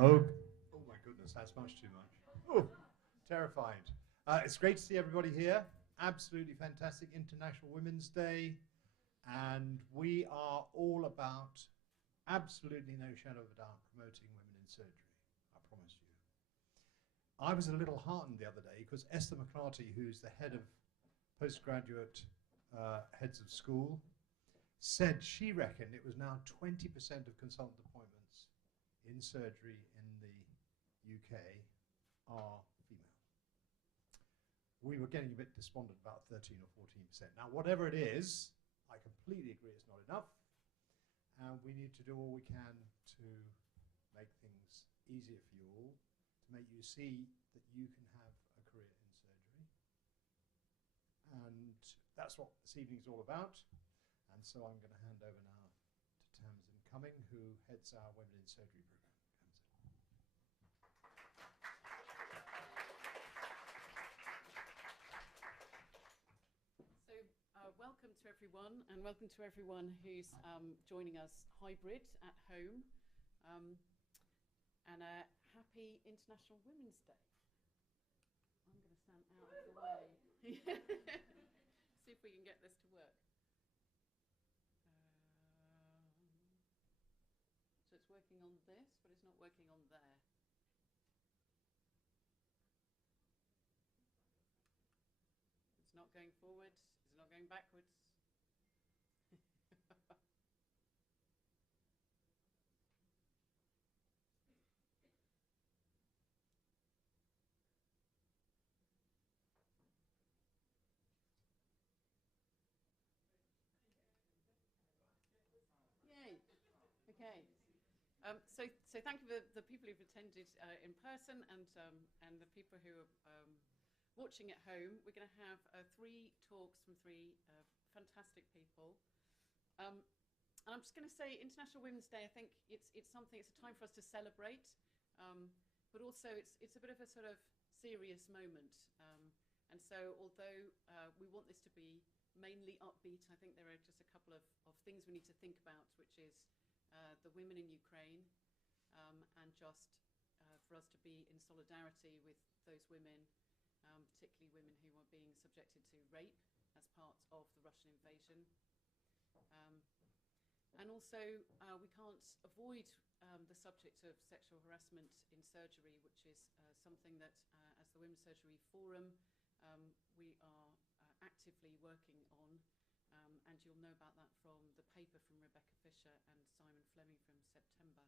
Oh, oh my goodness, that's much too much. Oh, terrified. It's great to see everybody here. Absolutely fantastic International Women's Day. And we are all about, absolutely no shadow of a doubt, promoting women in surgery. I promise you. I was a little heartened the other day because Esther McClarty, who's the head of postgraduate heads of school, said she reckoned it was now 20% of consultant appointments in surgery in the UK are female. We were getting a bit despondent about 13 or 14%. Now, whatever it is, I completely agree it's not enough. And we need to do all we can to make things easier for you all, to make you see that you can have a career in surgery. And that's what this evening's all about. And so I'm going to hand over now to Tamzin Cuming, who heads our Women in Surgery program. So welcome to everyone, and welcome to everyone who's joining us hybrid at home. And a happy International Women's Day. I'm going to stand out of the way. See if we can get this to work. So it's working on this, but it's not working on there. It's not going forward. It's not going backwards. Yay. Okay. So thank you for the people who've attended in person and the people who are watching at home. We're going to have 3 talks from 3 fantastic people. And I'm just going to say International Women's Day, I think it's a time for us to celebrate, but also it's a bit of a sort of serious moment. And so although we want this to be mainly upbeat, I think there are just a couple of things we need to think about, which is the women in Ukraine, and just for us to be in solidarity with those women, particularly women who are being subjected to rape as part of the Russian invasion. And also, we can't avoid the subject of sexual harassment in surgery, which is something that, as the Women's Surgery Forum, we are actively working on. And you'll know about that from the paper from Rebecca Fisher and Simon Fleming from September.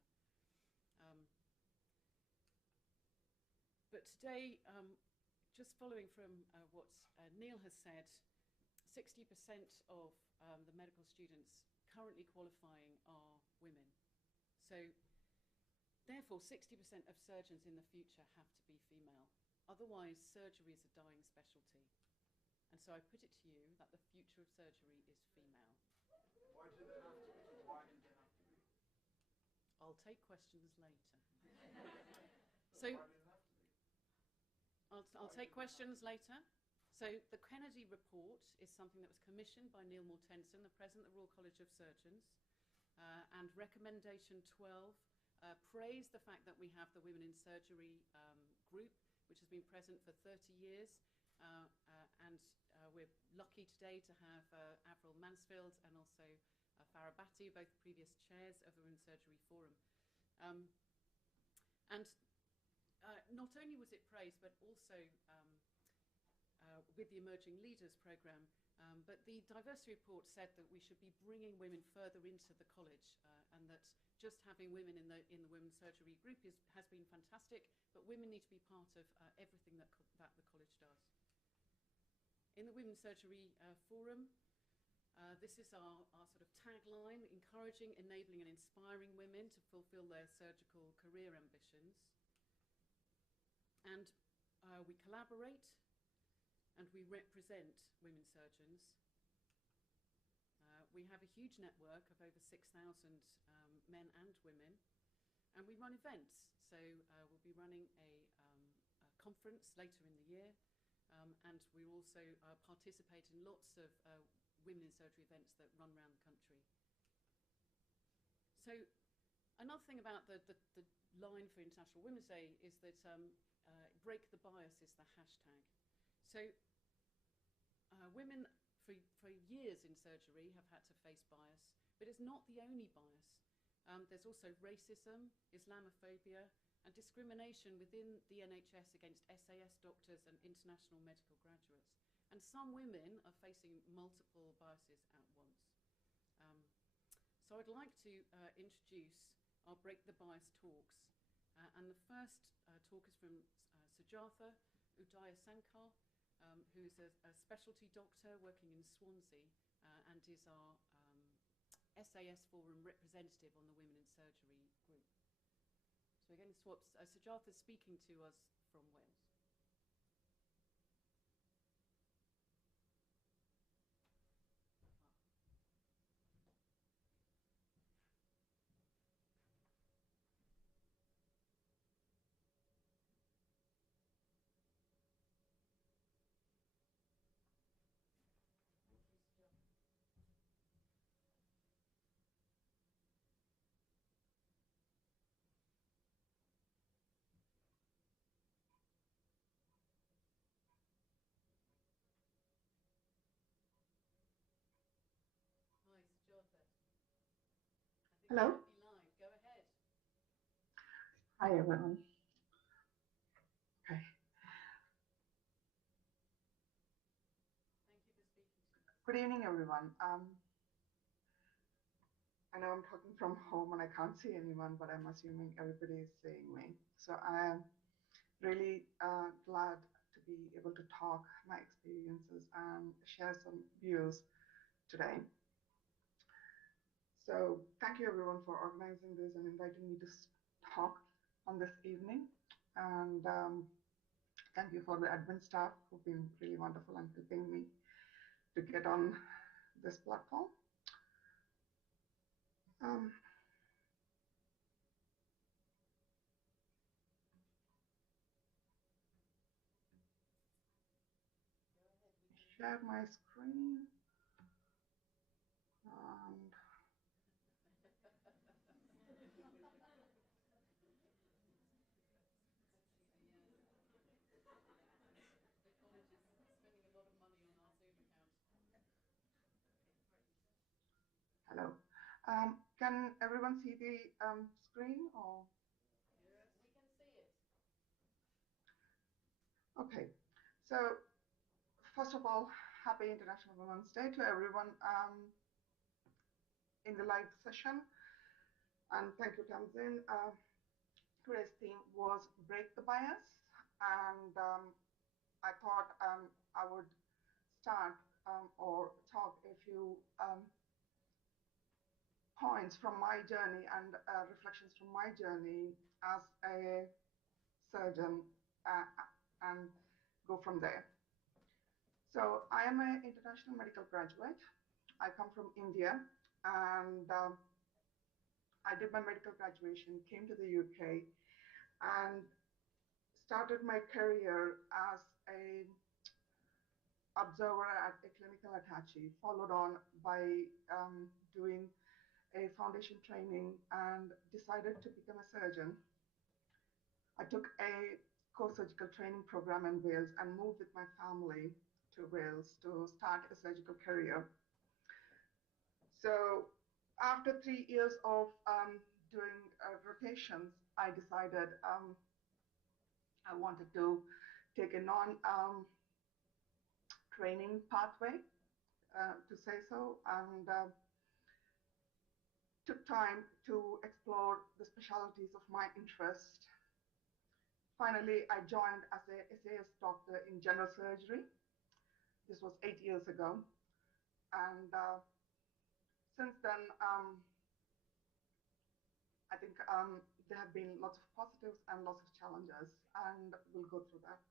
But today, just following from what Neil has said, 60% of the medical students currently qualifying are women. So therefore, 60% of surgeons in the future have to be female. Otherwise, surgery is a dying specialty. And so I put it to you that the future of surgery is female. Why do they have to be? Why do they have to be? I'll take questions later. So why do they have to be? I'll take questions later. So the Kennedy report is something that was commissioned by Neil Mortensen, the President of the Royal College of Surgeons, and recommendation 12 praised the fact that we have the Women in Surgery group, which has been present for 30 years. And we're lucky today to have Avril Mansfield and also Farah Batti, both previous chairs of the Women's Surgery Forum. And not only was it praised, but also with the Emerging Leaders Programme, but the diversity report said that we should be bringing women further into the college, and that just having women in the Women's Surgery group has been fantastic, but women need to be part of everything that the college does. In the Women's Surgery Forum, this is our sort of tagline: encouraging, enabling and inspiring women to fulfill their surgical career ambitions. And we collaborate and we represent women surgeons. We have a huge network of over 6,000 men and women, and we run events. So we'll be running a conference later in the year. And we also participate in lots of women in surgery events that run around the country. So another thing about the line for International Women's Day is that break the bias is the hashtag. So women for years in surgery have had to face bias, but it's not the only bias. There's also racism, Islamophobia, and discrimination within the NHS against SAS doctors and international medical graduates. And some women are facing multiple biases at once. So I'd like to introduce our Break the Bias talks. And the first talk is from Sijatha Udayasankhya, who's a specialty doctor working in Swansea and is our SAS Forum representative on the Women in Surgery group. So we're going to swap. Sijatha is speaking to us from Wales. Hi, Sijatha. Hello. Be live. Go ahead. Hi, everyone. Okay. Thank you for speaking to us. Good evening, everyone. I know I'm talking from home and I can't see anyone, but I'm assuming everybody is seeing me. So I am really glad to be able to talk my experiences and share some views today. So thank you, everyone, for organizing this and inviting me to talk on this evening. And thank you for the admin staff who've been really wonderful and helping me to get on this platform. Share my screen and The college is spending a lot of money on our Zoom account. hello. Can everyone see the screen or? Yes. We can see it. Okay. So first of all, happy International Women's Day to everyone in the live session. And thank you, Tamzin. Today's theme was break the bias. And I thought I would start or talk a few points from my journey and reflections from my journey as a surgeon and go from there. So I am an international medical graduate. I come from India and I did my medical graduation, came to the UK and started my career as a observer at a clinical attaché, followed on by doing a foundation training and decided to become a surgeon. I took a co-surgical training program in Wales and moved with my family to Wales to start a surgical career. So after 3 years of doing rotations, I decided I wanted to take a non-training pathway, to say so, and took time to explore the specialties of my interest. Finally, I joined as a SAS doctor in general surgery. This was 8 years ago. And since then, I think there have been lots of positives and lots of challenges, and we'll go through that.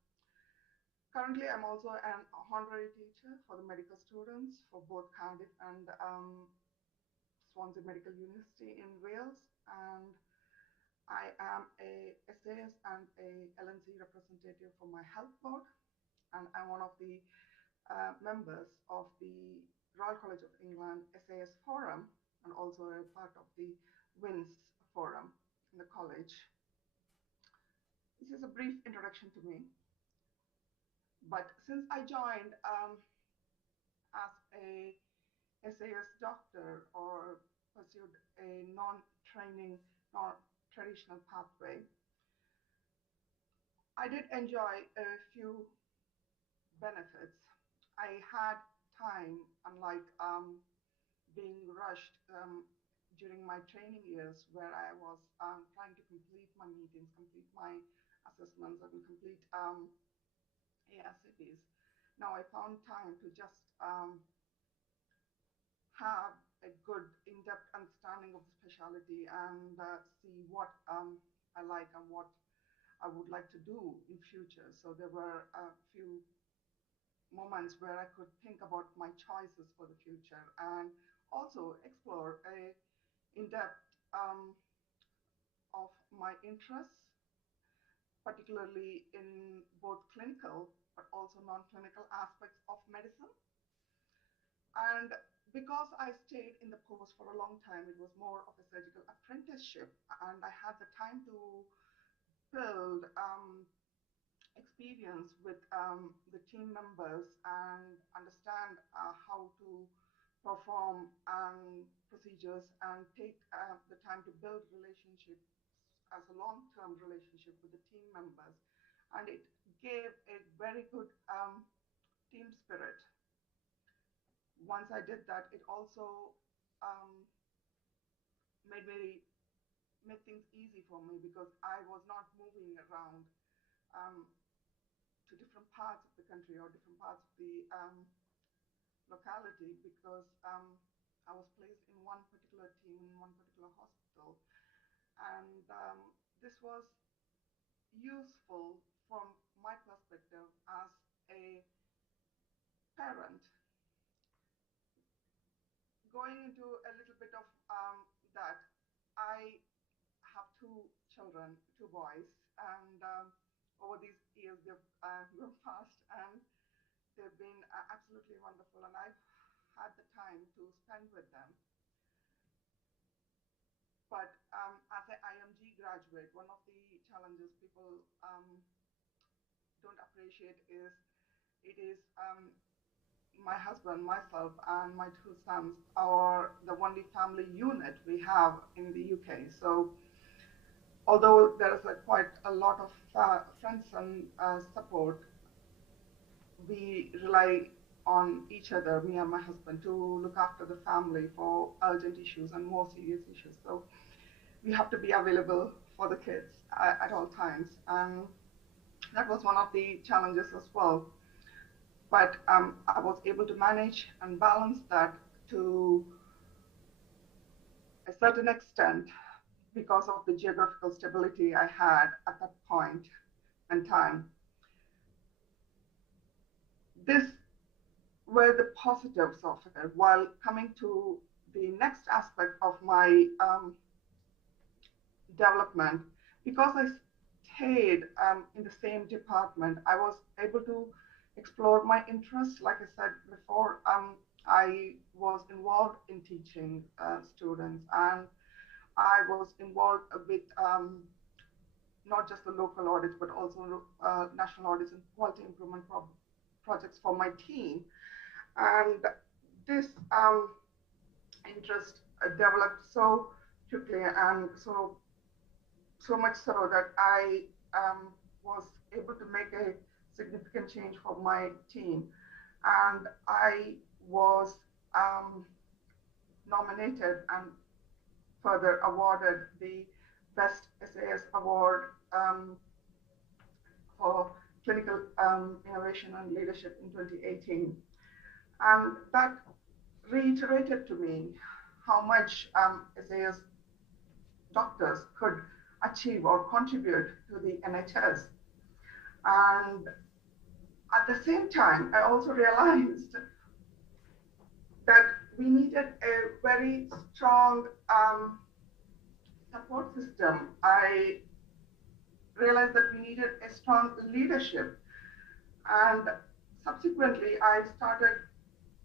Currently, I'm also an honorary teacher for the medical students for both Cardiff and Swansea Medical University in Wales. And I am a SAS and a LNC representative for my health board. And I'm one of the members of the Royal College of England SAS Forum and also a part of the WINS Forum in the college. This is a brief introduction to me. But since I joined as a SAS doctor or pursued a non-training, non-traditional pathway, I did enjoy a few benefits. I had time, unlike being rushed during my training years, where I was trying to complete my meetings, complete my assessments, and complete ASCPs. Now I found time to just have a good in-depth understanding of the specialty and see what I like and what I would like to do in future. So there were a few moments where I could think about my choices for the future and also explore a in-depth of my interests, particularly in both clinical but also non-clinical aspects of medicine. And because I stayed in the post for a long time, it was more of a surgical apprenticeship, and I had the time to build experience with the team members and understand how to perform procedures and take the time to build relationships as a long-term relationship with the team members. And it gave a very good team spirit. Once I did that, it also um, made things easy for me because I was not moving around um, to different parts of the country or different parts of the locality because I was placed in one particular team in one particular hospital. And this was useful from my perspective as a parent. Going into a little bit of that, I have two children, two boys, and over these years they've grown fast and they've been absolutely wonderful, and I've had the time to spend with them. But as an IMG graduate, one of the challenges people don't appreciate is it is my husband, myself, and my two sons are the only family unit we have in the UK. So although there is quite a lot of friends and support, we rely on each other, me and my husband, to look after the family for urgent issues and more serious issues. So we have to be available for the kids at all times. And that was one of the challenges as well. But I was able to manage and balance that to a certain extent because of the geographical stability I had at that point in time. This were the positives of it. While coming to the next aspect of my development, because I stayed in the same department, I was able to explore my interests. Like I said before, I was involved in teaching students, and I was involved with not just the local audits, but also national audits and quality improvement projects for my team. And this interest developed so quickly and so much so that I was able to make a significant change for my team. And I was nominated and further awarded the Best SAS Award for Clinical Innovation and Leadership in 2018. And that reiterated to me how much SAS doctors could achieve or contribute to the NHS. And at the same time, I also realized that we needed a very strong support system. I realized that we needed a strong leadership. And subsequently, I started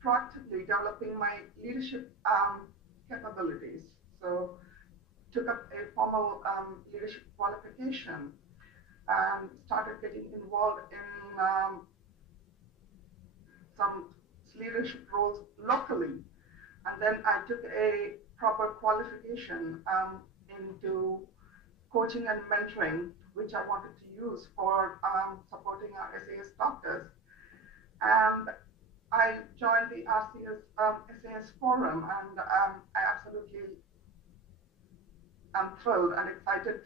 proactively developing my leadership capabilities. So took up a formal leadership qualification. and started getting involved in some leadership roles locally. And then I took a proper qualification into coaching and mentoring, which I wanted to use for supporting our SAS doctors. And I joined the RCS SAS forum, and I absolutely am thrilled and excited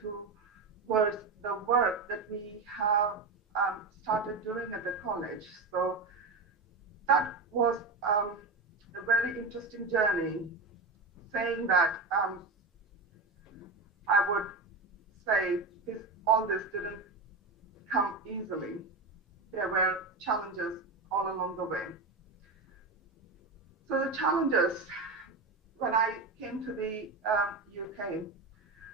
towards the work that we have started doing at the college. So that was a very interesting journey. Saying that, I would say all this didn't come easily. There were challenges all along the way. So the challenges, when I came to the UK,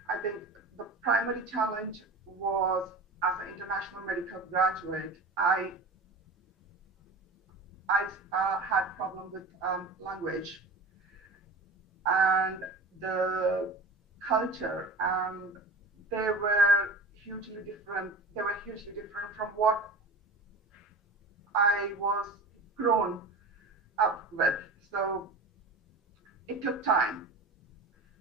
I think the primary challenge was, as an international medical graduate, I had problems with language and the culture, and they were hugely different. They were hugely different from what I was grown up with. So it took time.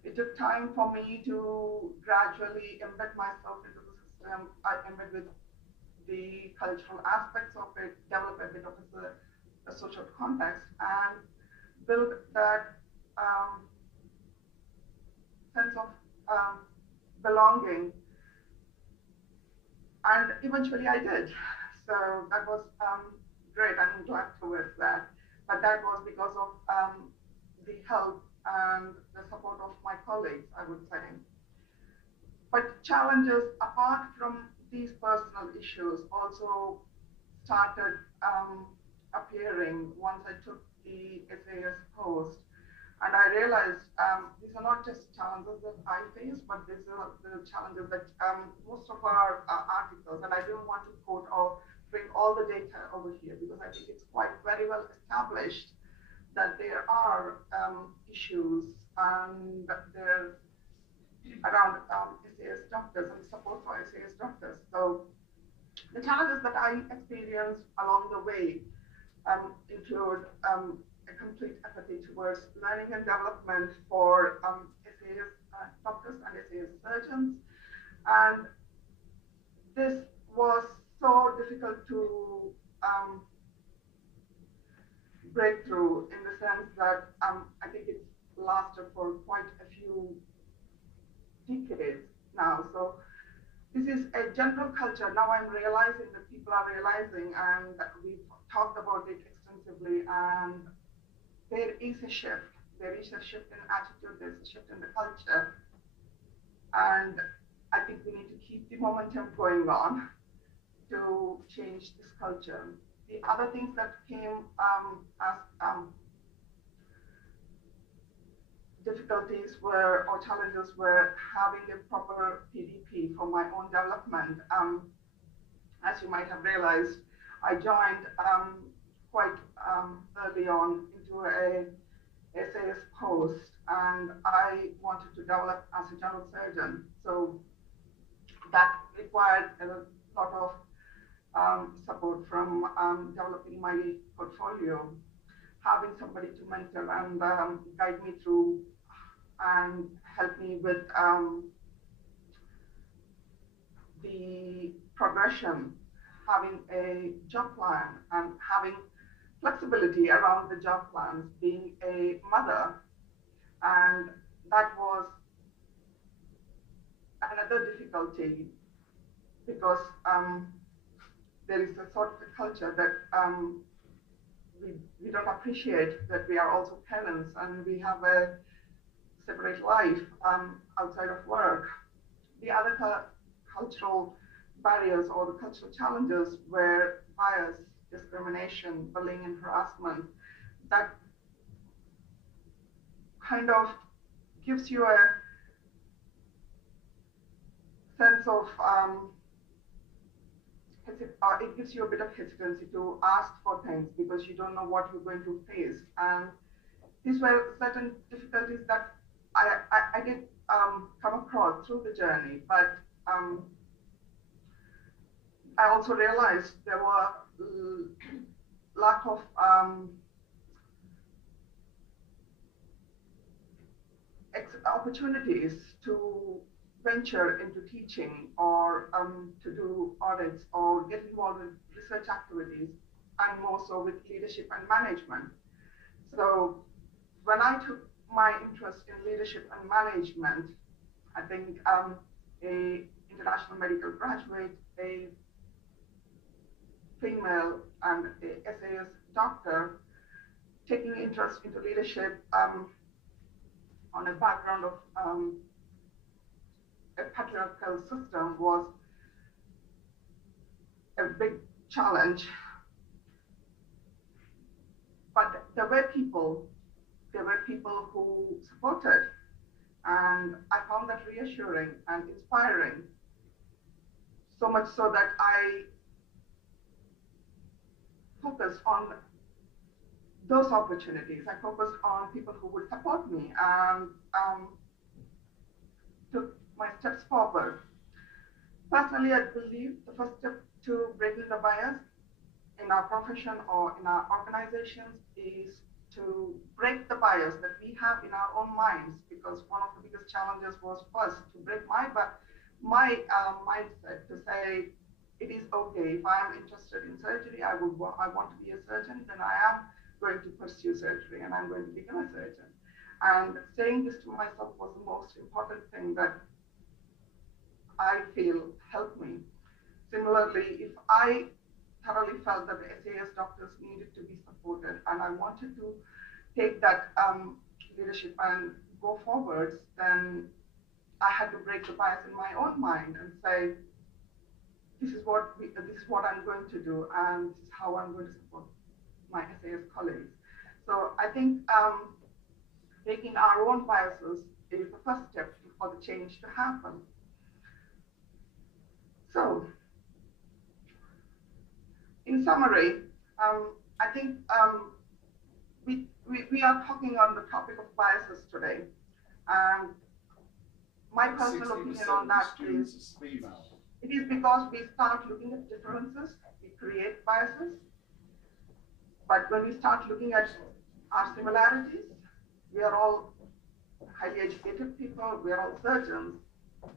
It took time for me to gradually embed myself into the system. I embed with the cultural aspects of it, develop a bit of a social context, and build that sense of belonging. And eventually I did. So that was great. I'm glad towards that. But that was because of the help and the support of my colleagues, I would say. But challenges apart from these personal issues also started appearing once I took the SAS post. And I realized these are not just challenges that I face, but these are the challenges that most of our articles, and I don't want to quote or bring all the data over here because I think it's quite very well established that there are issues and there around SAS doctors and support for SAS doctors. So the challenges that I experienced along the way include a complete apathy towards learning and development for SAS doctors and SAS surgeons. And this was so difficult to break through, in the sense that I think it's lasted for quite a few decades now. So this is a general culture. Now I'm realizing that people are realizing, and we've talked about it extensively, and there is a shift. There is a shift in attitude, there's a shift in the culture. And I think we need to keep the momentum going on to change this culture. The other things that came as difficulties were, or challenges were, having a proper PDP for my own development. As you might have realized, I joined quite early on into a SAS post, and I wanted to develop as a general surgeon. So that required a lot of support from developing my portfolio, having somebody to mentor and guide me through and help me with the progression, having a job plan and having flexibility around the job plans, being a mother. And that was another difficulty because there is a sort of a culture that we don't appreciate that we are also parents and we have a separate life outside of work. The other cultural barriers or the cultural challenges were bias, discrimination, bullying and harassment. That kind of gives you a sense of it gives you a bit of hesitancy to ask for things because you don't know what you're going to face. And these were certain difficulties that I did come across through the journey, but I also realized there were lack of opportunities to venture into teaching or to do audits or get involved in research activities, and more so with leadership and management. So when I took my interest in leadership and management, I think a international medical graduate, a female and a SAS doctor, taking interest into leadership on a background of a patriarchal system was a big challenge. But there were people who supported, and I found that reassuring and inspiring, so much so that I focused on those opportunities. I focused on people who would support me and took my steps forward. Personally, I believe the first step to breaking the bias in our profession or in our organizations is to break the bias that we have in our own minds, because one of the biggest challenges was first to break my mindset to say it is okay if I am interested in surgery, I want to be a surgeon, then I am going to pursue surgery and I'm going to become a surgeon. And saying this to myself was the most important thing that I feel helped me. Similarly, if I thoroughly felt that the SAS doctors needed to be supported and I wanted to take that leadership and go forwards, then I had to break the bias in my own mind and say, this is what I'm going to do, and this is how I'm going to support my SAS colleagues. So I think breaking our own biases is the first step for the change to happen. So, in summary, I think we are talking on the topic of biases today, and my personal opinion on that is it is because we start looking at differences, we create biases. But when we start looking at our similarities, we are all highly educated people, we are all surgeons,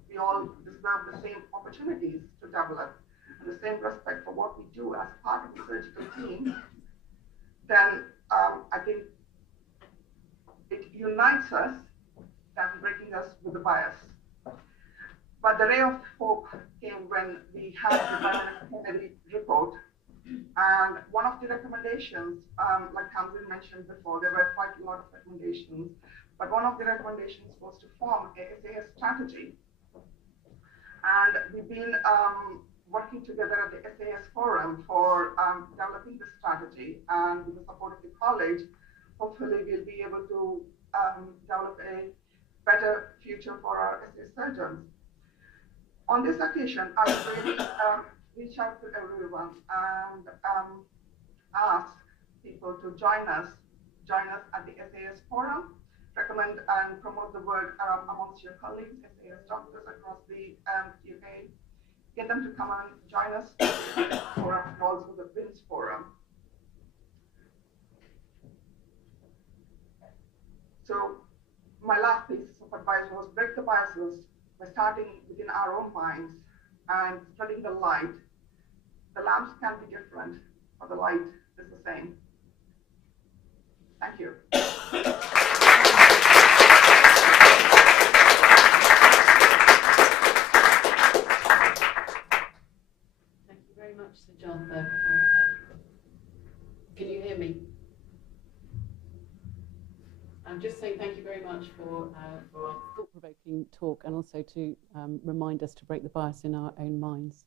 we all deserve the same opportunities to develop and the same respect for what we do as part of the surgical team, then I think it unites us than breaking us with the bias. But the ray of hope came when we had the Kennedy report. And one of the recommendations, like Tamzin mentioned before, there were quite a lot of recommendations, but one of the recommendations was to form a SAS strategy. And we've been working together at the SAS Forum for developing this strategy, and with the support of the college, hopefully we'll be able to develop a better future for our SAS surgeons. On this occasion, I would really reach out to everyone and ask people to join us at the SAS Forum, recommend and promote the word amongst your colleagues, SAS doctors across the UK, get them to come and join us at the SAS Forum and also the WINS Forum. So my last piece of advice was break the biases by starting within our own minds and spreading the light. The lamps can be different, but the light is the same. Thank you. Thank you very much, Sijatha. Can you hear me? I'm just saying thank you very much for a thought-provoking talk, and also to remind us to break the bias in our own minds.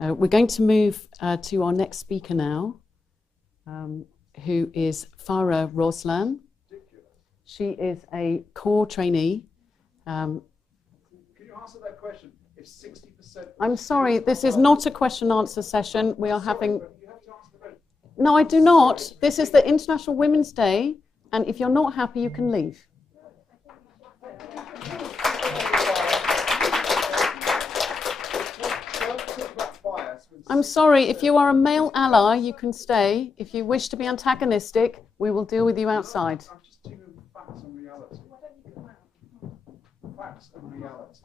We're going to move to our next speaker now, who is Farah Roslan. She is a core trainee. Can you answer that question? If 60%... I'm sorry, this is not a question-answer session. We are having... You have to answer the question. No, I do not. This is the International Women's Day, and if you're not happy, you can leave. I'm sorry, if you are a male ally, you can stay. If you wish to be antagonistic, we will deal with you outside. I'm just dealing with facts and reality. Facts and reality.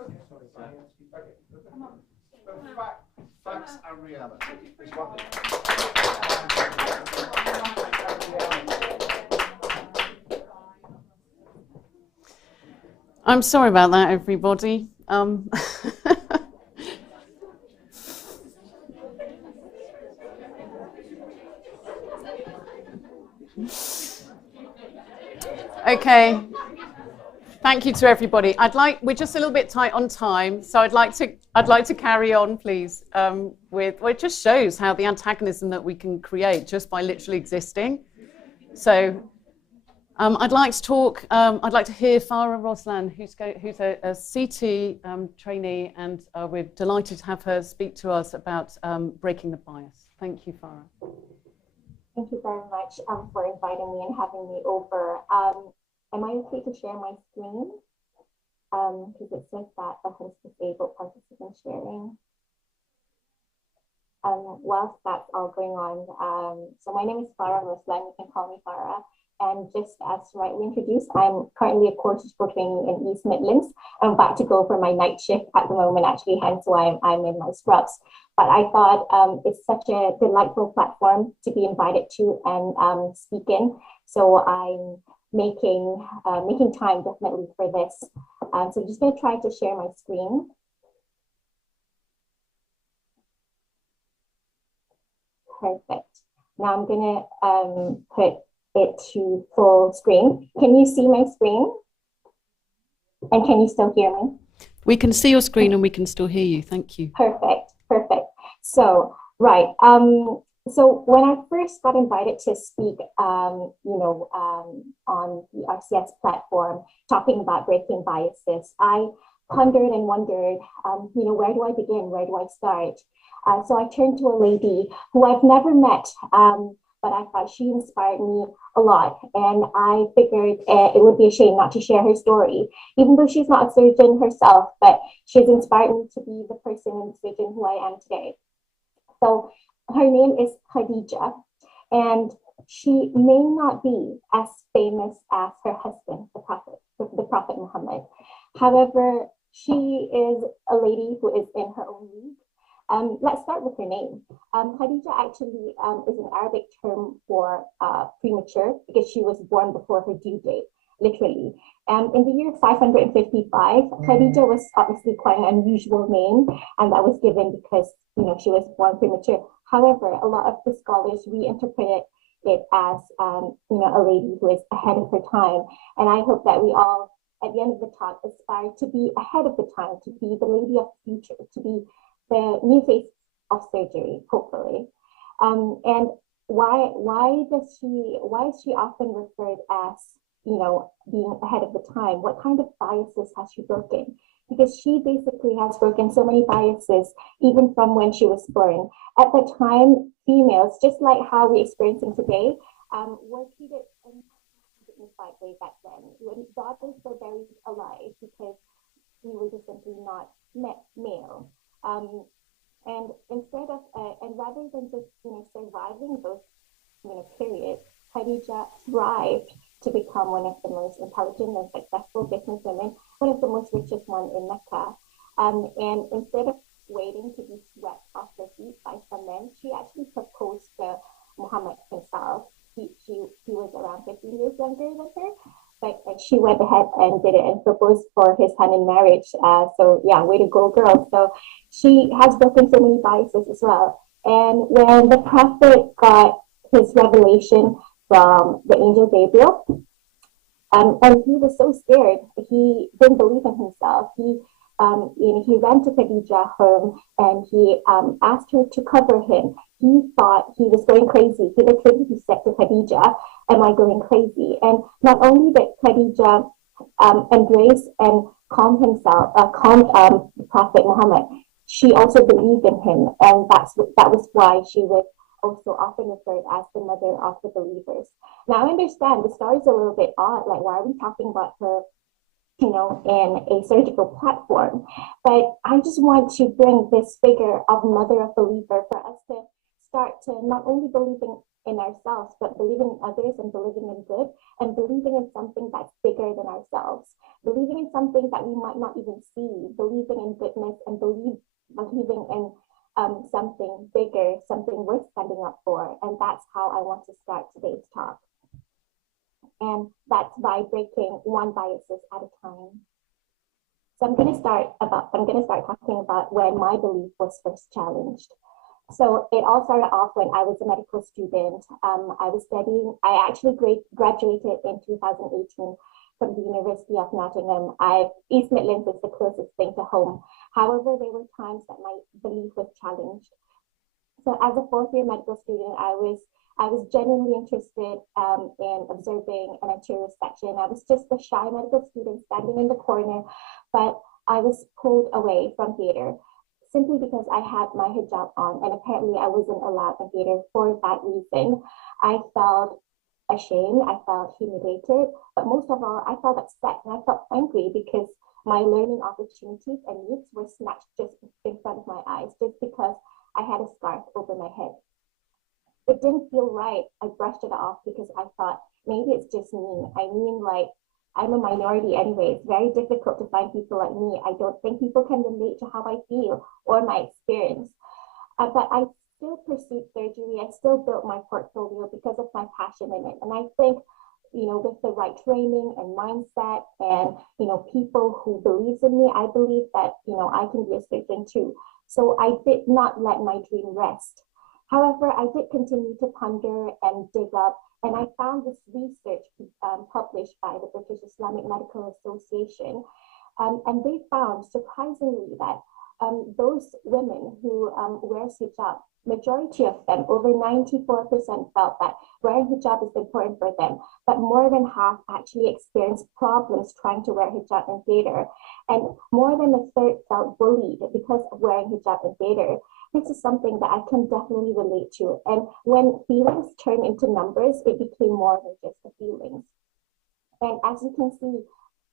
Okay, sorry. Okay. Facts and reality is one thing. I'm sorry about that, everybody. Okay. Thank you to everybody. We're just a little bit tight on time, so I'd like to carry on, please. It just shows how the antagonism that we can create just by literally existing. So, I'd like to hear Farah Roslan, who's a CT trainee, and we're delighted to have her speak to us about breaking the bias. Thank you, Farah. Thank you very much for inviting me and having me over. Am I okay to share my screen? Because it says that the host disabled participant sharing. Whilst that's all going on, so my name is Farah Roslan, you can call me Farah. And just as rightly introduced, I'm currently a core teacher trainee in East Midlands. I'm about to go for my night shift at the moment, actually, hence why I'm in my scrubs. But I thought it's such a delightful platform to be invited to and speak in. So I'm making time definitely for this. So I'm just going to try to share my screen. Perfect. Now I'm going to put it to full screen. Can you see my screen? And can you still hear me? We can see your screen and we can still hear you. Thank you. Perfect. So, right. So when I first got invited to speak, on the RCS platform, talking about breaking biases, I pondered and wondered, where do I begin? Where do I start? So I turned to a lady who I've never met, but I thought she inspired me a lot. And I figured it would be a shame not to share her story, even though she's not a surgeon herself, but she's inspired me to be the person and surgeon who I am today. So her name is Khadija, and she may not be as famous as her husband, the Prophet Muhammad. However, she is a lady who is in her own league. Let's start with her name. Khadija actually is an Arabic term for premature, because she was born before her due date, literally. In the year 555, Khadija was obviously quite an unusual name, and that was given because she was born premature. However, a lot of the scholars reinterpreted it as a lady who is ahead of her time. And I hope that we all, at the end of the talk, aspire to be ahead of the time, to be the lady of the future, to be the new face of surgery, hopefully. And why is she often referred as being ahead of the time? What kind of biases has she broken? Because she basically has broken so many biases, even from when she was born. At the time, females, just like how we're experiencing today, were treated in a dignified way back then. When daughters were buried alive because we were just simply not male. And instead of, and rather than just surviving those periods, Khadija thrived to become one of the most intelligent and successful businesswomen, one of the most richest one in Mecca. And instead of waiting to be swept off her feet by some men, she actually proposed to Muhammad himself. He was around 50 years younger than her, but she went ahead and did it and proposed for his hand in marriage. So yeah, way to go, girl. So she has broken so many biases as well. And when the prophet got his revelation from the angel Gabriel, and he was so scared, he didn't believe in himself. He ran to Khadija home and he asked her to cover him. He thought he was going crazy. He said to Khadija, "Am I going crazy?" And not only did Khadija embrace and calm the Prophet Muhammad, she also believed in him, and that was why she was also often referred as the mother of the believers. Now I understand the story is a little bit odd. Like, why are we talking about her in a surgical platform. But I just want to bring this figure of mother of believer for us to start to not only believing in ourselves, but believing in others and believing in good and believing in something that's bigger than ourselves, believing in something that we might not even see, believing in goodness and believing in something bigger, something worth standing up for. And that's how I want to start today's talk. And that's by breaking one biases at a time. So I'm going to start talking about when my belief was first challenged. So it all started off when I was a medical student. I actually graduated in 2018 from the University of Nottingham. East Midlands is the closest thing to home. However, there were times that my belief was challenged. So as a fourth-year medical student, I was genuinely interested in observing an anterior section. I was just a shy medical student standing in the corner, but I was pulled away from theater simply because I had my hijab on, and apparently I wasn't allowed in theater for that reason. I felt ashamed, I felt humiliated, but most of all, I felt upset and I felt angry because my learning opportunities and needs were snatched just in front of my eyes, just because I had a scarf over my head. It didn't feel right. I brushed it off because I thought, maybe it's just me. I mean, like, I'm a minority anyway. It's very difficult to find people like me. I don't think people can relate to how I feel or my experience. But I still pursued surgery. I still built my portfolio because of my passion in it. And I think, with the right training and mindset and, people who believes in me, I believe that, I can be a surgeon too. So I did not let my dream rest. However, I did continue to ponder and dig up, and I found this research published by the British Islamic Medical Association, and they found, surprisingly, that those women who wear hijab, majority of them, over 94%, felt that wearing hijab is important for them, but more than half actually experienced problems trying to wear hijab in theater, and more than a third felt bullied because of wearing hijab in theater. This is something that I can definitely relate to. And when feelings turn into numbers, it became more than just the feelings. And as you can see,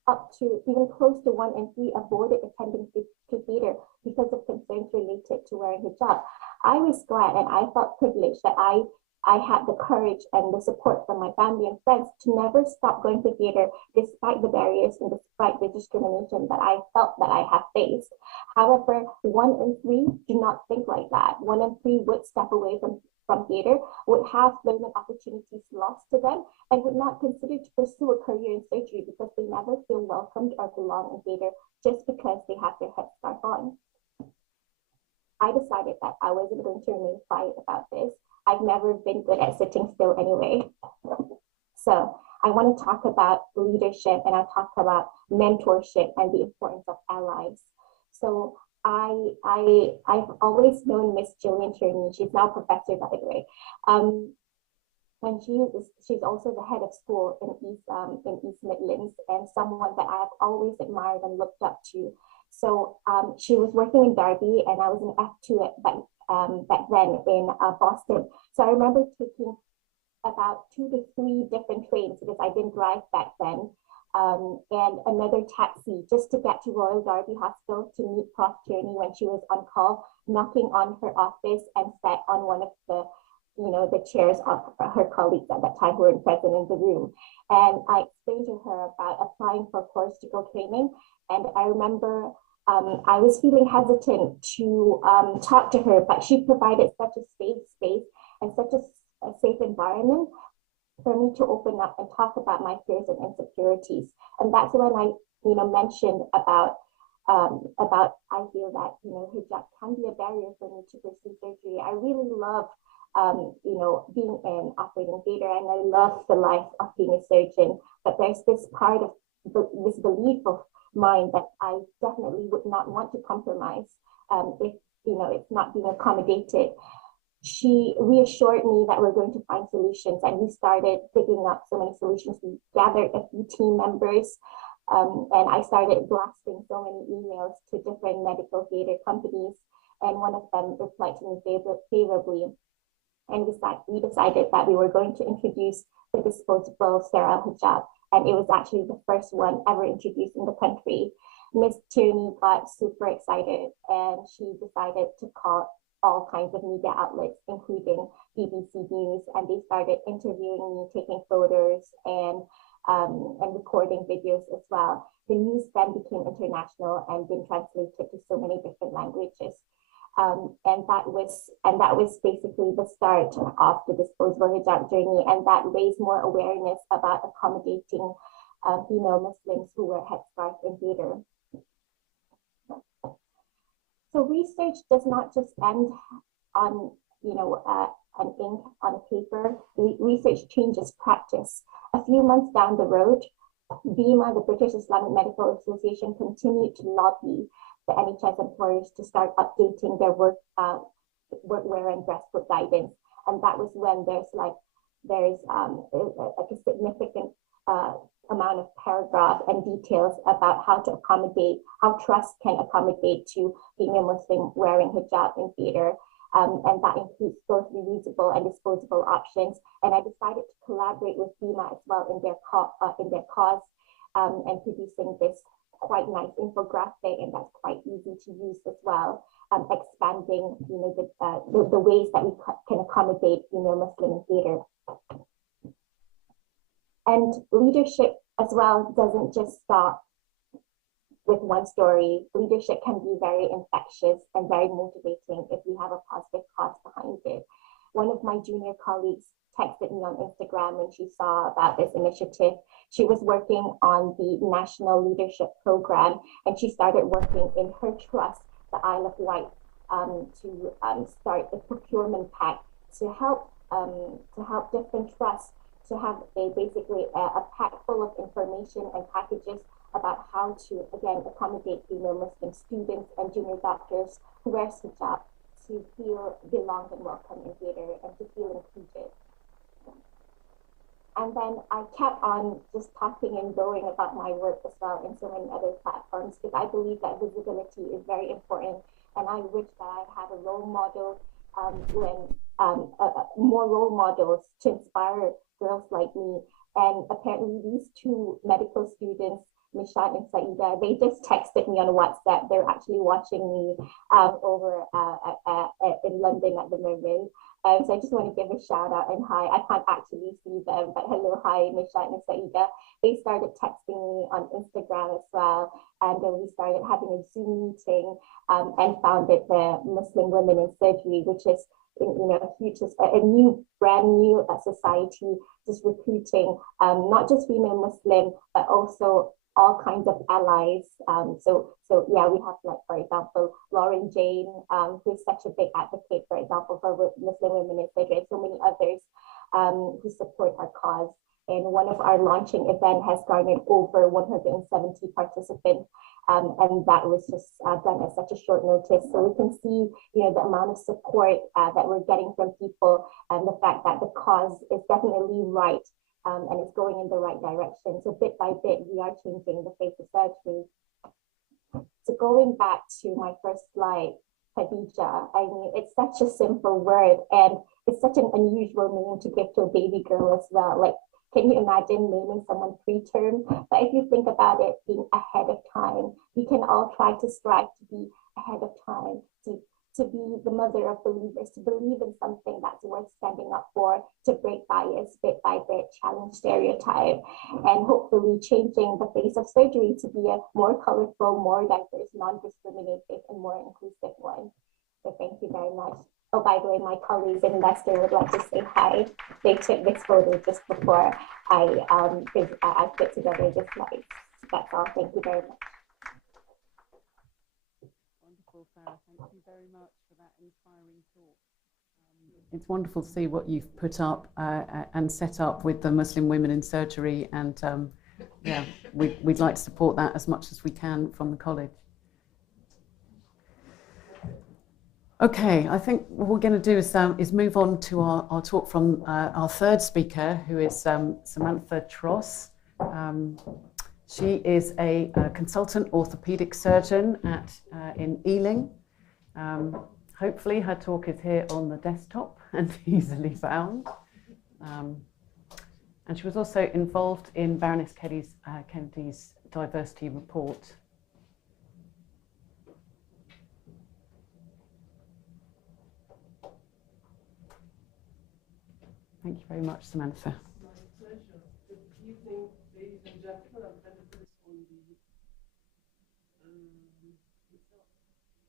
up to even close to 1 in 3 avoided attending to theater because of concerns related to wearing hijab. I was glad and I felt privileged that I had the courage and the support from my family and friends to never stop going to theater despite the barriers and despite the discrimination that I felt that I have faced. However, 1 in 3 do not think like that. 1 in 3 would step away from theater, would have learning opportunities lost to them, and would not consider to pursue a career in surgery because they never feel welcomed or belong in theater just because they have their headscarf on. I decided that I wasn't going to remain quiet about this. I've never been good at sitting still anyway. So I want to talk about leadership, and I'll talk about mentorship and the importance of allies. So I've always known Miss Gillian Trainee. She's now a professor, by the way. And she's also the head of school in East Midlands, and someone that I've always admired and looked up to. So she was working in Derby, and I was an F2 back then in Boston. So I remember taking about 2 to 3 different trains because I didn't drive back then, and another taxi just to get to Royal Derby Hospital to meet Prof. Tierney when she was on call, knocking on her office and sat on one of the chairs of her colleagues at that time who were present in the room. And I explained to her about applying for cortical training. And I remember I was feeling hesitant to talk to her, but she provided such a safe space and such a safe environment for me to open up and talk about my fears and insecurities. And that's when I, mentioned about I feel that, hijab can be a barrier for me to pursue surgery. I really love, being in operating theater, and I love the life of being a surgeon. But there's this part of this belief of mine that I definitely would not want to compromise if, it's not being accommodated. She reassured me that we're going to find solutions, and we started digging up so many solutions. We gathered a few team members, and I started blasting so many emails to different medical theater companies, and one of them replied to me favorably. And we decided that we were going to introduce the disposable sterile hijab. and it was actually the first one ever introduced in the country. Miss Tierney got super excited, and she decided to call all kinds of media outlets, including BBC News, and they started interviewing me, taking photos, and recording videos as well. The news then became international and been translated to so many different languages. And that was basically the start of the disposable hijab journey, and that raised more awareness about accommodating female Muslims who wear headscarf in theatre. So research does not just end on, an ink on a paper. Research changes practice. A few months down the road, BIMA, the British Islamic Medical Association, continued to lobby the NHS employers to start updating their workwear and dress code guidance. And that was when there's a significant amount of paragraph and details about how trust can accommodate to female Muslim wearing hijab in theatre. And that includes both reusable and disposable options. And I decided to collaborate with BIMA as well in their cause and producing this quite nice infographic, and that's quite easy to use as well, expanding the ways that we can accommodate female Muslim in theatre. And leadership as well doesn't just stop with one story. Leadership can be very infectious and very motivating if we have a positive cause behind it. One of my junior colleagues texted me on Instagram when she saw about this initiative. She was working on the National Leadership Program, and she started working in her trust, the Isle of Wight, to start a procurement pack to help different trusts to have basically a pack full of information and packages about how to, again, accommodate female Muslim students and junior doctors who wear hijab to feel belonged and welcome in theatre and to feel included. And then I kept on just talking and going about my work as well in so many other platforms, because I believe that visibility is very important. And I wish that I had a role model, more role models to inspire girls like me. And apparently these two medical students, Nishat and Saida, they just texted me on WhatsApp. They're actually watching me over in London at the moment. So I just want to give a shout out and hi. I can't actually see them, but hello, hi, Nishat and Saida. They started texting me on Instagram as well. And then we started having a Zoom meeting and founded the Muslim Women in Surgery, which is a brand new society, just recruiting not just female Muslim, but also all kinds of allies. So yeah, we have, like, for example, Lauren Jane, who's such a big advocate, for example, for Muslim women in surgery, and so many others who support our cause. And one of our launching event has garnered over 170 participants. And that was just done at such a short notice. So we can see, the amount of support that we're getting from people, and the fact that the cause is definitely right. And it's going in the right direction. So bit by bit, we are changing the face of surgery. So going back to my first slide, Khadija, I mean, it's such a simple word, and it's such an unusual name to give to a baby girl as well. Like, can you imagine naming someone preterm? But if you think about it being ahead of time, we can all try to strive to be ahead of time, to be the mother of believers, to believe in something that's worth standing up for, to break bias bit by bit, challenge stereotype, and hopefully changing the face of surgery to be a more colorful, more diverse, non-discriminating, and more inclusive one. So thank you very much. Oh, by the way, my colleagues in Leicester would like to say hi. They took this photo just before I put together this slide. That's all. Thank you very much. Wonderful, Farah. Thank you very much for that inspiring talk. It's wonderful to see what you've put up and set up with the Muslim Women in Surgery, and yeah, we'd like to support that as much as we can from the college. Okay, I think what we're going to do is move on to our talk from our third speaker, who is Samantha Tross. She is a consultant orthopaedic surgeon in Ealing. Hopefully her talk is here on the desktop and easily found. And she was also involved in Baroness Kennedy's diversity report. Thank you very much, Samantha. My pleasure. Good evening, ladies and gentlemen. I'm going to put this on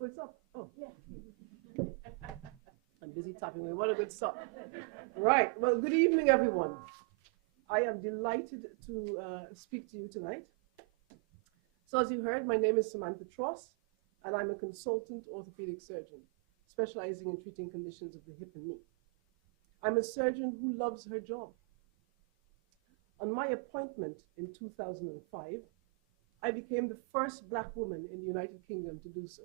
the. It's up. Oh, yeah. I'm busy tapping away. What a good start. Right. Well, good evening, everyone. I am delighted to speak to you tonight. So, as you heard, my name is Samantha Tross, and I'm a consultant orthopedic surgeon, specializing in treating conditions of the hip and knee. I'm a surgeon who loves her job. On my appointment in 2005, I became the first Black woman in the United Kingdom to do so.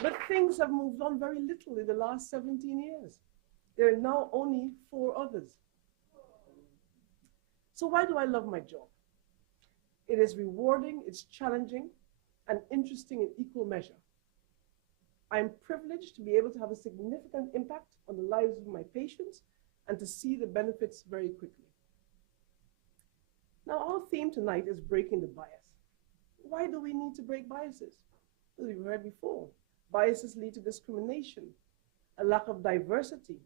But things have moved on very little in the last 17 years. There are now only 4 others. So why do I love my job? It is rewarding, it's challenging, and interesting in equal measure. I'm privileged to be able to have a significant impact on the lives of my patients and to see the benefits very quickly. Now, our theme tonight is breaking the bias. Why do we need to break biases? As we've heard before, biases lead to discrimination, a lack of diversity,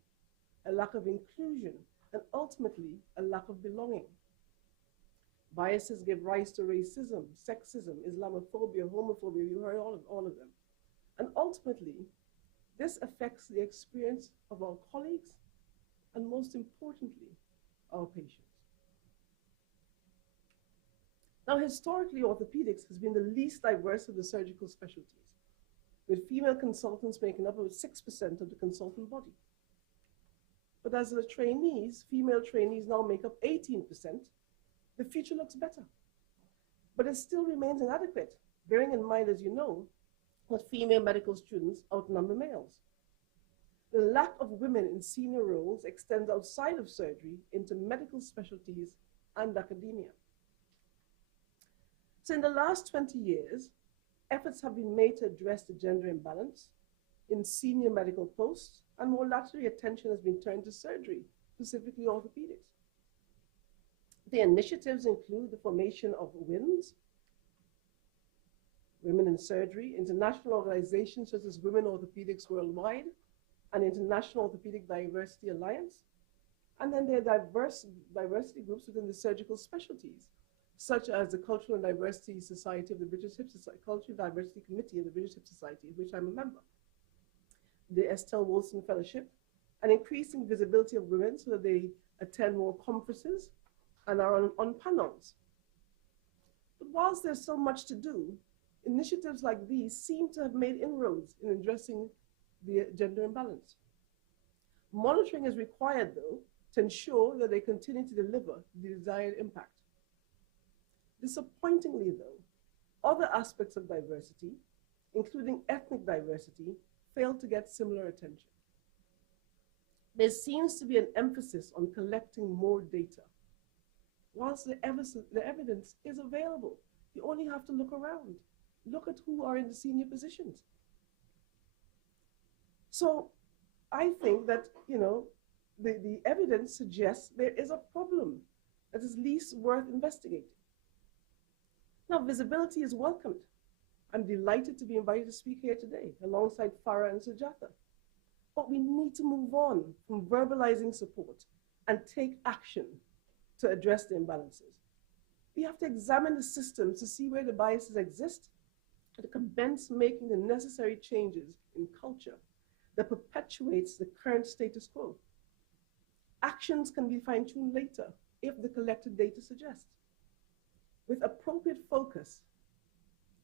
a lack of inclusion, and ultimately, a lack of belonging. Biases give rise to racism, sexism, Islamophobia, homophobia, you heard all of them. And ultimately, this affects the experience of our colleagues and most importantly, our patients. Now, historically, orthopedics has been the least diverse of the surgical specialties, with female consultants making up about 6% of the consultant body. But as the trainees, female trainees now make up 18%, the future looks better. But it still remains inadequate, bearing in mind, as you know, that female medical students outnumber males. The lack of women in senior roles extends outside of surgery into medical specialties and academia. So in the last 20 years, efforts have been made to address the gender imbalance in senior medical posts, and more latterly, attention has been turned to surgery, specifically orthopedics. The initiatives include the formation of WINS, Women in Surgery, international organizations such as Women Orthopedics Worldwide, and International Orthopedic Diversity Alliance, and then there are diversity groups within the surgical specialties, such as the Cultural and Diversity Society of the British Hip Society, Cultural Diversity Committee of the British Hip Society, of which I'm a member, the Estelle Wilson Fellowship, and increasing visibility of women so that they attend more conferences and are on panels. But whilst there's so much to do, initiatives like these seem to have made inroads in addressing the gender imbalance. Monitoring is required, though, to ensure that they continue to deliver the desired impact. Disappointingly, though, other aspects of diversity, including ethnic diversity, fail to get similar attention. There seems to be an emphasis on collecting more data. Whilst the evidence is available, you only have to look around. Look at who are in the senior positions. So I think that, the evidence suggests there is a problem that is least worth investigating. Now, visibility is welcomed. I'm delighted to be invited to speak here today alongside Farah and Sijatha. But we need to move on from verbalizing support and take action to address the imbalances. We have to examine the systems to see where the biases exist and to commence making the necessary changes in culture that perpetuates the current status quo. Actions can be fine-tuned later if the collected data suggests. With appropriate focus,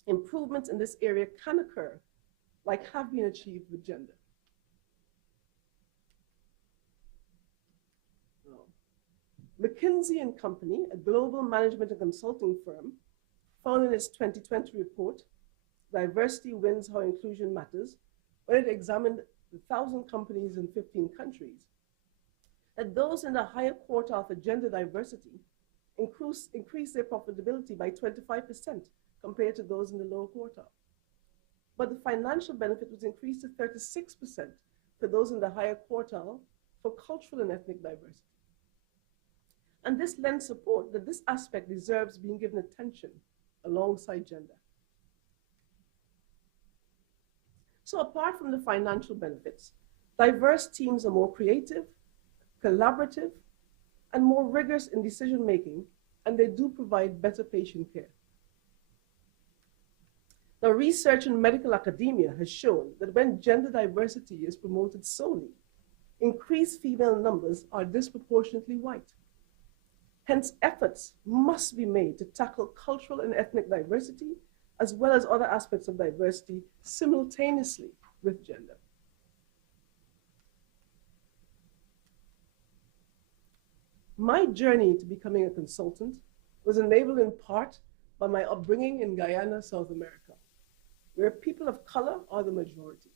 improvements in this area can occur, like have been achieved with gender. McKinsey & Company, a global management and consulting firm, found in its 2020 report, Diversity Wins How Inclusion Matters, when it examined 1,000 companies in 15 countries, that those in the higher quartile for gender diversity increase their profitability by 25% compared to those in the lower quartile. but the financial benefit was increased to 36% for those in the higher quartile for cultural and ethnic diversity. And this lends support that this aspect deserves being given attention alongside gender. So apart from the financial benefits, diverse teams are more creative, collaborative, and more rigorous in decision-making, and they do provide better patient care. Now, research in medical academia has shown that when gender diversity is promoted solely, increased female numbers are disproportionately white. Hence, efforts must be made to tackle cultural and ethnic diversity, as well as other aspects of diversity simultaneously with gender. My journey to becoming a consultant was enabled in part by my upbringing in Guyana, South America, where people of color are the majority.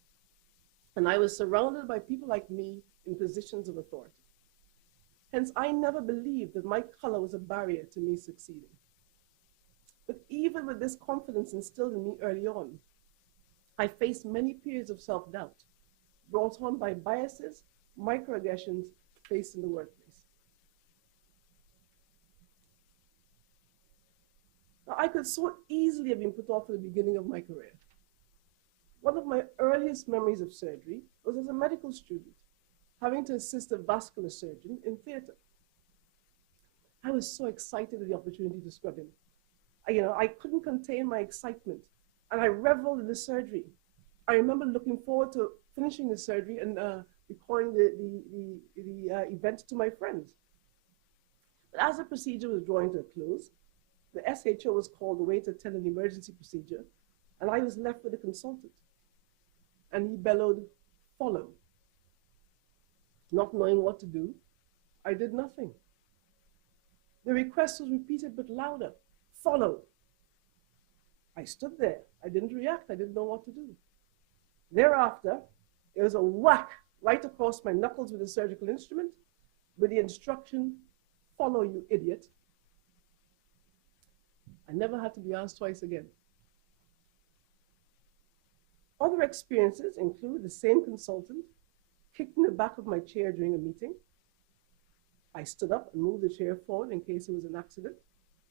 And I was surrounded by people like me in positions of authority. Hence, I never believed that my color was a barrier to me succeeding. But even with this confidence instilled in me early on, I faced many periods of self-doubt brought on by biases, microaggressions faced in the workplace. Now, I could so easily have been put off at the beginning of my career. One of my earliest memories of surgery was as a medical student, having to assist a vascular surgeon in theater. I was so excited at the opportunity to scrub him. I couldn't contain my excitement, and I reveled in the surgery. I remember looking forward to finishing the surgery and recording the event to my friends. But as the procedure was drawing to a close, the SHO was called away to attend an emergency procedure, and I was left with a consultant. And he bellowed, "Follow." Not knowing what to do, I did nothing. The request was repeated but louder, "Follow." I stood there. I didn't react. I didn't know what to do. Thereafter, there was a whack right across my knuckles with a surgical instrument with the instruction, "Follow, you idiot." I never had to be asked twice again. Other experiences include the same consultant kicked the back of my chair during a meeting. I stood up and moved the chair forward in case it was an accident,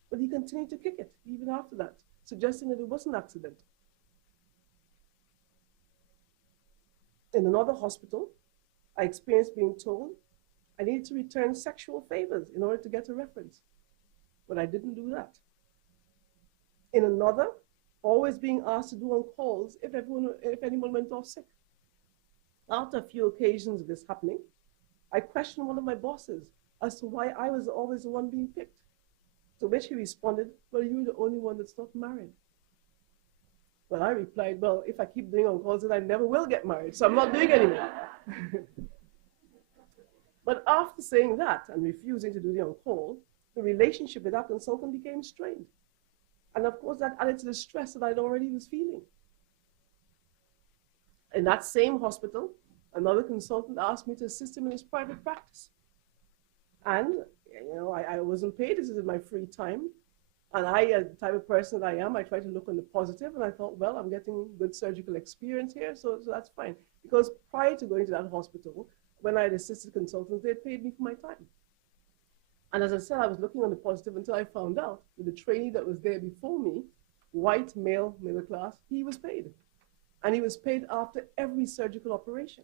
but he continued to kick it even after that, suggesting that it was an accident. In another hospital, I experienced being told I needed to return sexual favors in order to get a reference, but I didn't do that. In another, always being asked to do on calls if anyone went off sick. After a few occasions of this happening, I questioned one of my bosses as to why I was always the one being picked. To which he responded, "Well, you're the only one that's not married." Well, I replied, "Well, if I keep doing on calls, then I never will get married, so I'm not doing anymore." But after saying that and refusing to do the on-call, the relationship with that consultant became strained. And of course, that added to the stress that I already was feeling. In that same hospital, another consultant asked me to assist him in his private practice. And, I wasn't paid. This is in my free time. And I, as the type of person that I am, I try to look on the positive. And I thought, well, I'm getting good surgical experience here, so that's fine. Because prior to going to that hospital, when I had assisted consultants, they had paid me for my time. And as I said, I was looking on the positive until I found out that the trainee that was there before me, white, male, middle class, he was paid. And he was paid after every surgical operation.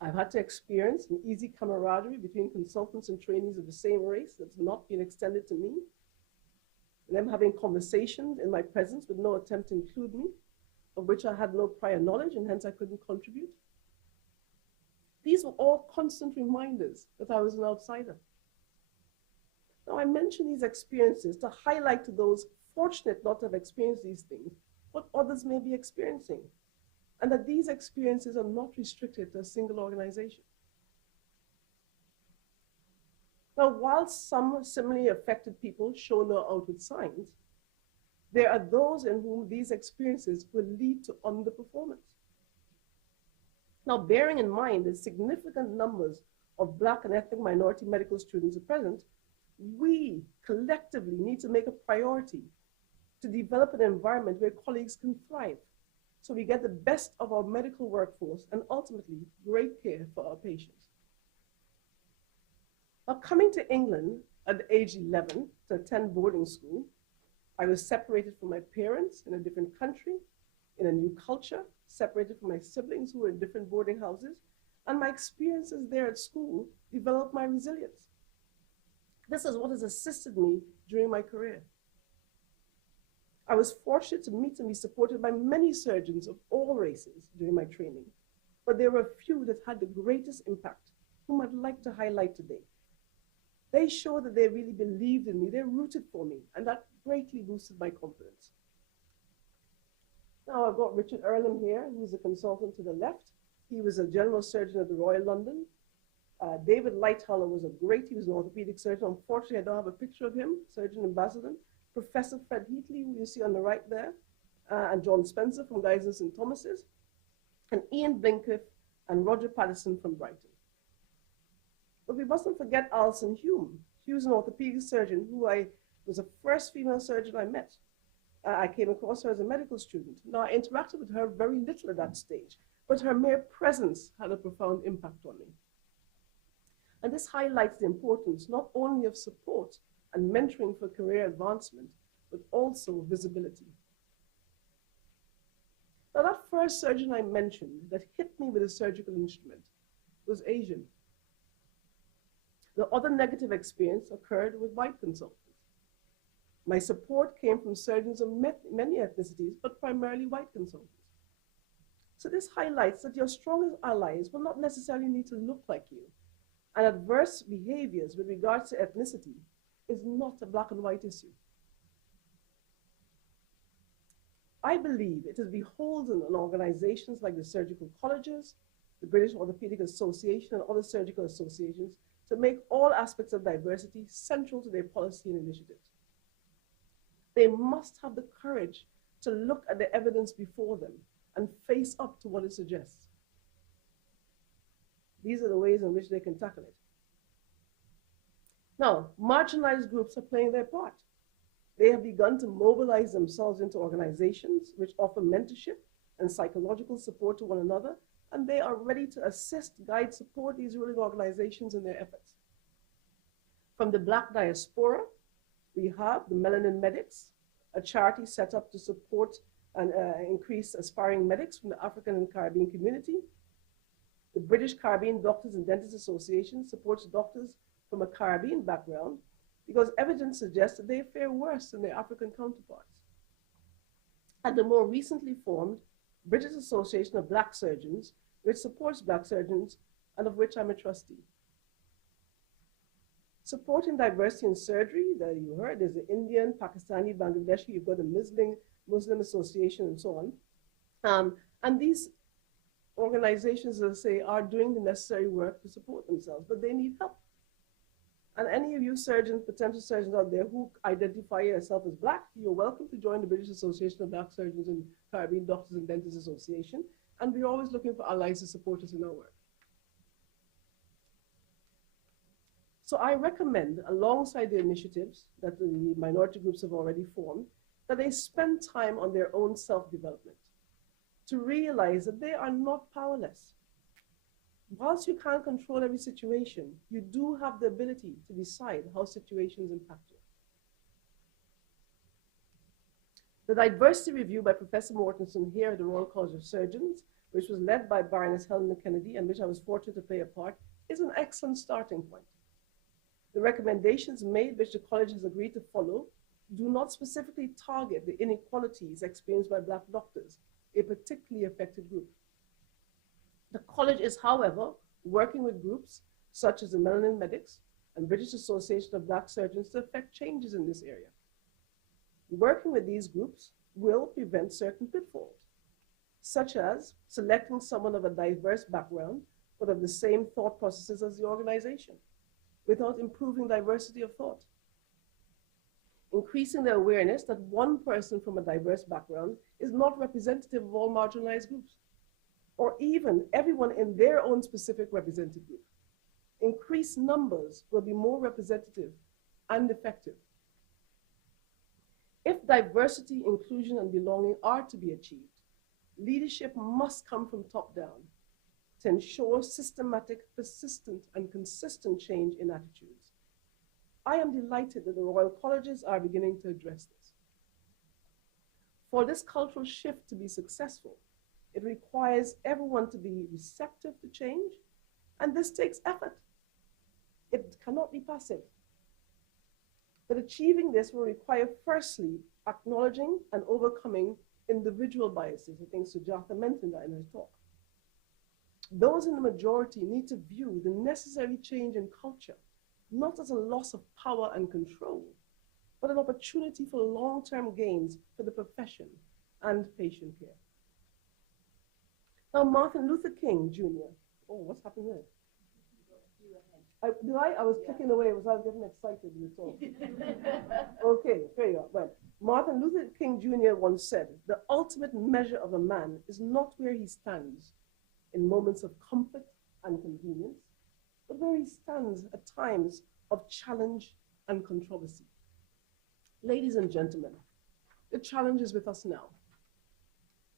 I've had to experience an easy camaraderie between consultants and trainees of the same race that's not been extended to me. Them having conversations in my presence with no attempt to include me, of which I had no prior knowledge and hence I couldn't contribute. These were all constant reminders that I was an outsider. Now, I mention these experiences to highlight to those fortunate not to have experienced these things what others may be experiencing, and that these experiences are not restricted to a single organization. Now, while some similarly affected people show no outward signs, there are those in whom these experiences will lead to underperformance. Now, bearing in mind the significant numbers of Black and ethnic minority medical students are present, we collectively need to make a priority to develop an environment where colleagues can thrive, so we get the best of our medical workforce and ultimately great care for our patients. Now, coming to England at the age 11 to attend boarding school, I was separated from my parents in a different country, in a new culture, separated from my siblings who were in different boarding houses, and my experiences there at school developed my resilience. This is what has assisted me during my career. I was fortunate to meet and be supported by many surgeons of all races during my training, but there were a few that had the greatest impact, whom I'd like to highlight today. They showed that they really believed in me, they rooted for me, and that greatly boosted my confidence. Now I've got Richard Earlham here, who's a consultant to the left. He was a general surgeon at the Royal London. David Lightoller was he was an orthopedic surgeon. Unfortunately, I don't have a picture of him, surgeon in Basildon. Professor Fred Heatley, who you see on the right there, and John Spencer from Guy's and St. Thomas's, and Ian Blinkett and Roger Patterson from Brighton. But we mustn't forget Alison Hume. She was an orthopedic surgeon who was the first female surgeon I met. I came across her as a medical student. Now, I interacted with her very little at that stage, but her mere presence had a profound impact on me. And this highlights the importance not only of support and mentoring for career advancement, but also visibility. Now, that first surgeon I mentioned that hit me with a surgical instrument was Asian. The other negative experience occurred with white consultants. My support came from surgeons of many ethnicities, but primarily white consultants. So this highlights that your strongest allies will not necessarily need to look like you, and adverse behaviors with regards to ethnicity is not a black and white issue. I believe it is beholden on organizations like the surgical colleges, the British Orthopaedic Association, and other surgical associations to make all aspects of diversity central to their policy and initiatives. They must have the courage to look at the evidence before them and face up to what it suggests. These are the ways in which they can tackle it. Now, marginalized groups are playing their part. They have begun to mobilize themselves into organizations which offer mentorship and psychological support to one another, and they are ready to assist, guide, support these ruling organizations in their efforts. From the Black diaspora, we have the Melanin Medics, a charity set up to support and increase aspiring medics from the African and Caribbean community. The British Caribbean Doctors and Dentists Association supports doctors from a Caribbean background because evidence suggests that they fare worse than their African counterparts. And the more recently formed British Association of Black Surgeons, which supports Black surgeons and of which I'm a trustee. Supporting diversity in surgery, that you heard, there's the Indian, Pakistani, Bangladeshi, you've got the Muslim Association and so on. And these organizations, as I say, are doing the necessary work to support themselves, but they need help. And any of you surgeons, potential surgeons out there who identify yourself as Black, you're welcome to join the British Association of Black Surgeons and Caribbean Doctors and Dentists Association. And we're always looking for allies to support us in our work. So I recommend, alongside the initiatives that the minority groups have already formed, that they spend time on their own self-development to realize that they are not powerless. Whilst you can't control every situation, you do have the ability to decide how situations impact you. The diversity review by Professor Mortensen here at the Royal College of Surgeons, which was led by Baroness Helena Kennedy and which I was fortunate to play a part, is an excellent starting point. The recommendations made, which the college has agreed to follow, do not specifically target the inequalities experienced by Black doctors, a particularly affected group. The college is, however, working with groups such as the Melanin Medics and British Association of Black Surgeons to effect changes in this area. Working with these groups will prevent certain pitfalls, such as selecting someone of a diverse background, but of the same thought processes as the organization, without improving diversity of thought. Increasing the awareness that one person from a diverse background is not representative of all marginalized groups, or even everyone in their own specific represented group. Increased numbers will be more representative and effective. If diversity, inclusion, and belonging are to be achieved, leadership must come from top down to ensure systematic, persistent, and consistent change in attitudes. I am delighted that the Royal Colleges are beginning to address this. For this cultural shift to be successful, it requires everyone to be receptive to change, and this takes effort. It cannot be passive. But achieving this will require, firstly, acknowledging and overcoming individual biases. I think Sijatha mentioned that in her talk. Those in the majority need to view the necessary change in culture not as a loss of power and control, but an opportunity for long-term gains for the profession and patient care. Now, Martin Luther King Jr. Oh, what's happened there? I was clicking away. I was getting excited when you talk. Okay, there you go. Well, Martin Luther King Jr. once said, "The ultimate measure of a man is not where he stands in moments of comfort and convenience, but where he stands at times of challenge and controversy." Ladies and gentlemen, the challenge is with us now.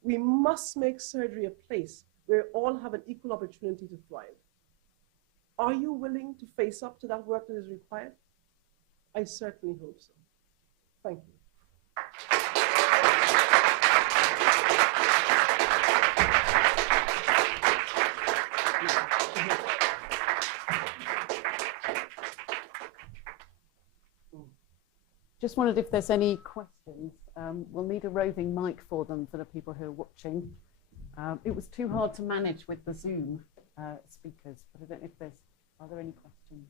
We must make surgery a place where all have an equal opportunity to thrive. Are you willing to face up to that work that is required? I certainly hope so. Thank you. Just wondered if there's any questions. We'll need a roving mic for them for the people who are watching. It was too hard to manage with the Zoom speakers, but I don't know if are there any questions?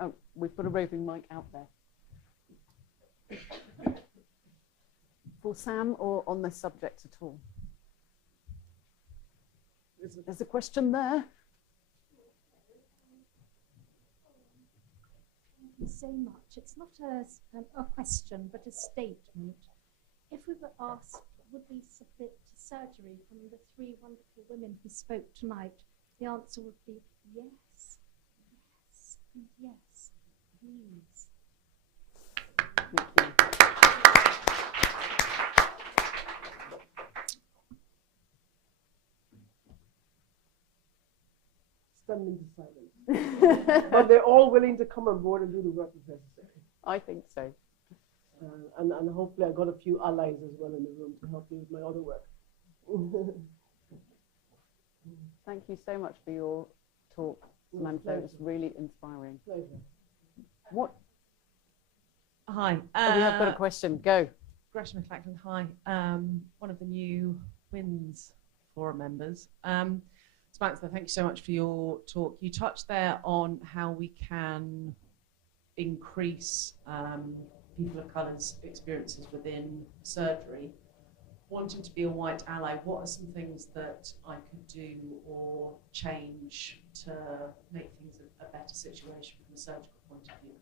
Oh, we've got a roving mic out there. For Sam or on this subject at all? There's a question there. Thank you so much. It's not a question, but a statement. If we were asked, would we submit to surgery from the three wonderful women who spoke tonight, the answer would be yes, yes, and yes, please. Thank you. Stunned into silence. But they're all willing to come on board and do the work that's necessary. I think so. And hopefully I got a few allies as well in the room to help me with my other work. Thank you so much for your talk, Samantha. It was really inspiring. Pleasure. What? Hi. We have got a question. Go. Gresham McLachlan, hi. One of the new WINS forum members. Samantha, thank you so much for your talk. You touched there on how we can increase people of colour's experiences within surgery. Wanting to be a white ally, what are some things that I could do or change to make things a better situation from a surgical point of view?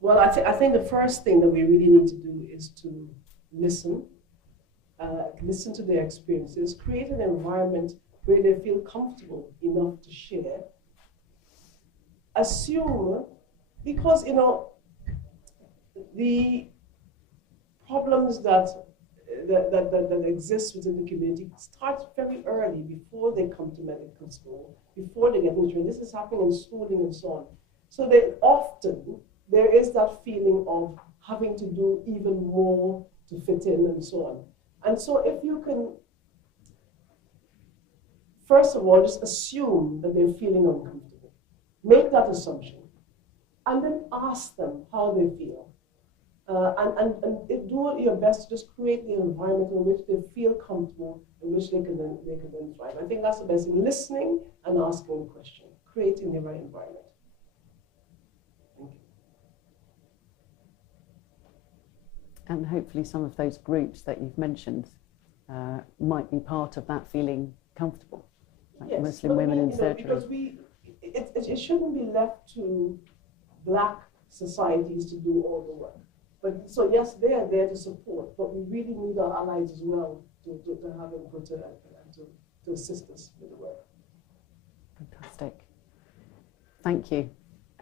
Well, I think the first thing that we really need to do is to listen to their experiences, create an environment where they feel comfortable enough to share. Assume, because, you know, the problems that exist within the community start very early, before they come to medical school, before they get into training. This is happening in schooling and so on. So there is that feeling of having to do even more to fit in and so on. And so if you can, first of all, just assume that they're feeling uncomfortable. Make that assumption. And then ask them how they feel. And do your best to just create the environment in which they feel comfortable, in which they can then thrive. I think that's the best thing, listening and asking the question, creating the right environment. Thank you. And hopefully some of those groups that you've mentioned might be part of that feeling comfortable, like yes, Muslim women in surgery. Because it shouldn't be left to Black societies to do all the work. But so yes, they are there to support, but we really need our allies as well to have input and to assist us with the work. Fantastic. Thank you.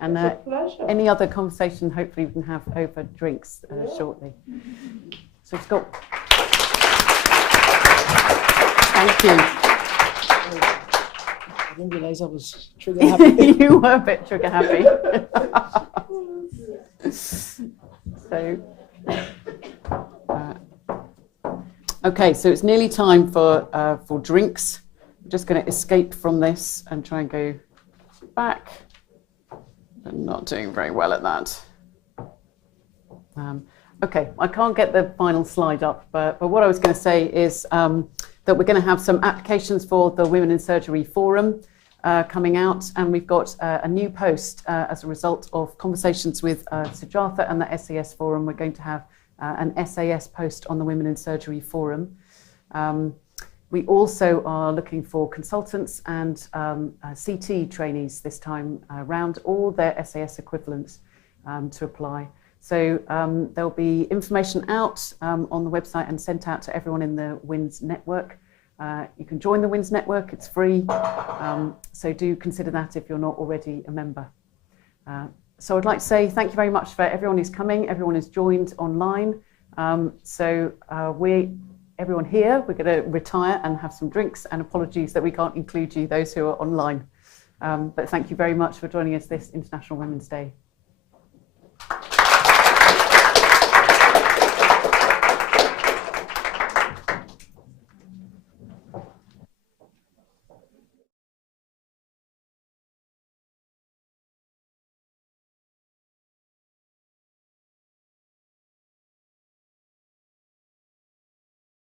And It's a pleasure. any other conversation, hopefully we can have over drinks shortly. So Scott. Thank you. I didn't realise I was trigger happy. You were a bit trigger happy. So, okay, so it's nearly time for drinks. I'm just going to escape from this and try and go back. I'm not doing very well at that. Okay, I can't get the final slide up, but what I was going to say is that we're going to have some applications for the Women in Surgery Forum coming out, and we've got a new post as a result of conversations with Sijatha and the SAS Forum. We're going to have an SAS post on the Women in Surgery Forum. We also are looking for consultants and CT trainees this time around, all their SAS equivalents to apply. So there'll be information out on the website and sent out to everyone in the WINS network. You can join the WINS network, it's free. So do consider that if you're not already a member. So I'd like to say thank you very much for everyone who's coming, everyone who's joined online. Everyone here, we're going to retire and have some drinks, and apologies that we can't include you, those who are online. But thank you very much for joining us this International Women's Day.